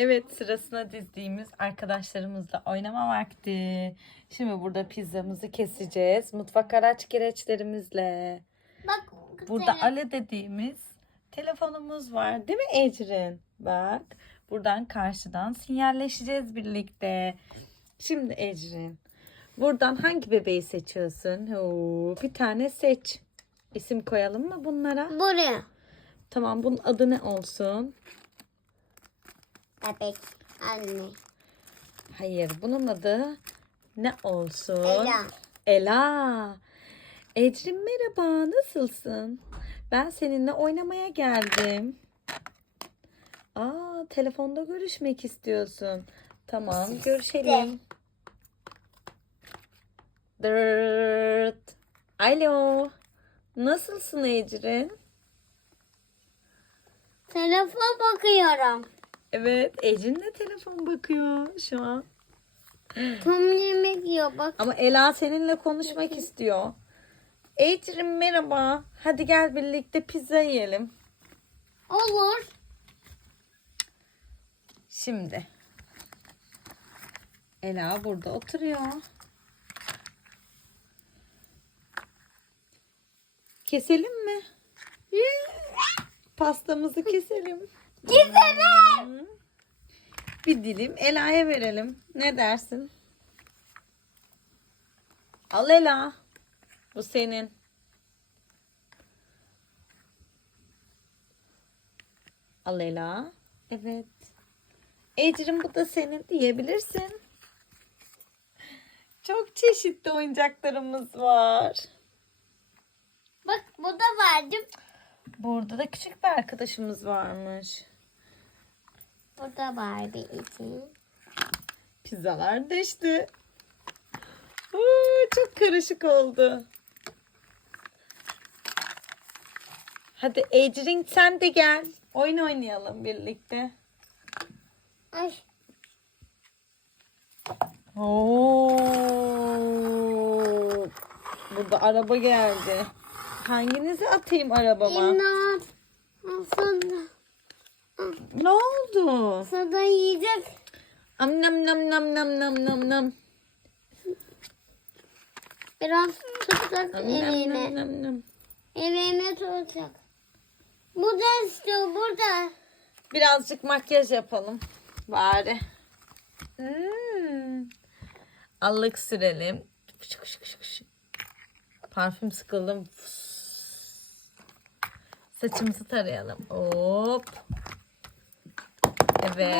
Evet sırasına dizdiğimiz arkadaşlarımızla oynama vakti. Şimdi burada pizzamızı keseceğiz. Mutfak araç gereçlerimizle. Bak. Burada tele- Ale dediğimiz telefonumuz var değil mi Ecrin? Bak buradan karşıdan sinyalleşeceğiz birlikte. Şimdi Ecrin buradan hangi bebeği seçiyorsun? Oo, bir tane seç. İsim koyalım mı bunlara? Buraya. Tamam bunun adı ne olsun? Bebek. Anne. Hayır bunun adı ne olsun? Ela. Ela. Ecrin merhaba nasılsın? Ben seninle oynamaya geldim. Aa telefonda görüşmek istiyorsun. Tamam görüşelim. Dırt. Alo. Nasılsın Ecrin? Telefon bakıyorum. Evet Ecrin de telefon bakıyor şu an. Tam yemek yiyor bak. Ama Ela seninle konuşmak istiyor. Ecrin merhaba. Hadi gel birlikte pizza yiyelim. Olur. Şimdi. Ela burada oturuyor. Keselim mi? Pastamızı keselim. Güzelim. Bir dilim Ela'ya verelim. Ne dersin? Al Ela. Bu senin. Al Ela. Evet. Ecrin bu da senin diyebilirsin. Çok çeşitli oyuncaklarımız var. Bak bu da vardı. Burada da küçük bir arkadaşımız varmış. Bu da vardı için. Pizzalar düştü. Oo, çok karışık oldu. Hadi Ecrin sen de gel. Oyun oynayalım birlikte. Ay. Oo. Burada araba geldi. Hanginizi atayım arabama? İnat. Ne oldu? Aslında yiyecek. Am nam nam nam nam nam nam nam. Biraz tutacak elime. nam nam nam. Elime tutacak. Burada istiyor burada. Birazcık makyaj yapalım. Bari. Hmm. Allık sürelim. Fışık fışık fışık fışık. Parfüm sıkalım. Saçımızı tarayalım. Hop. Evet.